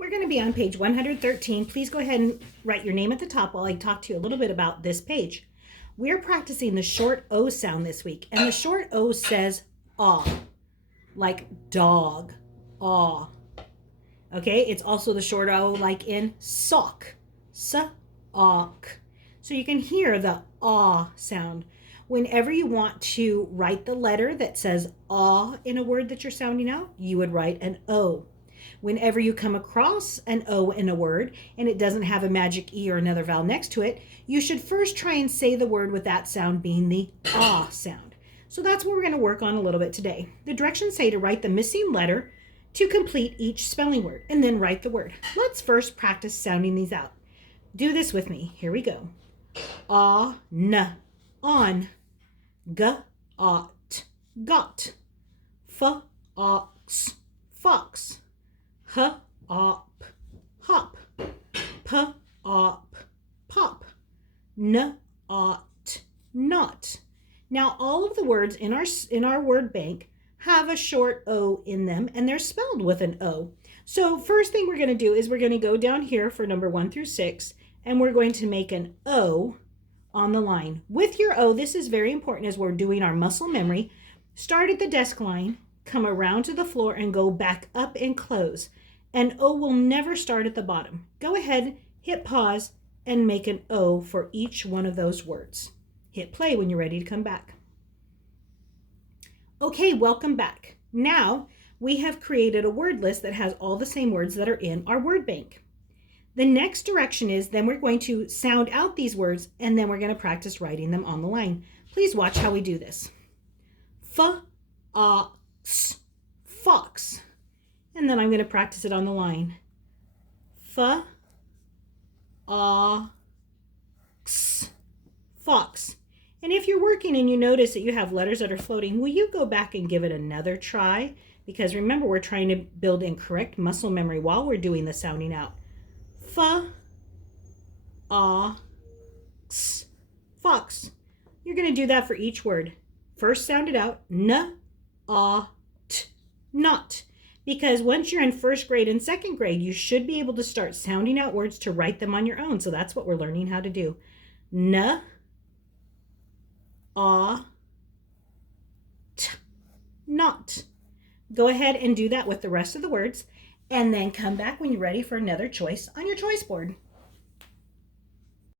We're going to be on page 113. Please go ahead and write your name at the top while I talk to you a little bit about this page. We're practicing the short O sound this week, and the short O says aw, like dog, aw. Okay, it's also the short O like in sock, s-awk. So you can hear the aw sound. Whenever you want to write the letter that says aw in a word that you're sounding out, you would write an O. Whenever you come across an O in a word and it doesn't have a magic E or another vowel next to it, you should first try and say the word with that sound being the ah sound. So that's what we're going to work on a little bit today. The directions say to write the missing letter to complete each spelling word and then write the word. Let's first practice sounding these out. Do this with me. Here we go. Ah, n, on, g, ought, got, f, ox, fox, h, op, hop, p, op, pop, n, ought, not. Now all of the words in our word bank have a short O in them and they're spelled with an O. So first thing we're going to do is we're going to go down here for number 1 through 6 and we're going to make an O on the line. With your O, this is very important as we're doing our muscle memory. Start at the desk line, come around to the floor and go back up and close. An O will never start at the bottom. Go ahead, hit pause, and make an O for each one of those words. Hit play when you're ready to come back. Okay, welcome back. Now we have created a word list that has all the same words that are in our word bank. The next direction is then we're going to sound out these words and then we're going to practice writing them on the line. Please watch how we do this. F-ox, fox. And then I'm going to practice it on the line. F-ox, fox. And if you're working and you notice that you have letters that are floating, will you go back and give it another try? Because remember, we're trying to build in correct muscle memory while we're doing the sounding out. F-ox, fox. You're going to do that for each word. First sound it out. N-a-t, not. Because once you're in first grade and second grade, you should be able to start sounding out words to write them on your own. So that's what we're learning how to do. N, a, t, not. Go ahead and do that with the rest of the words and then come back when you're ready for another choice on your choice board.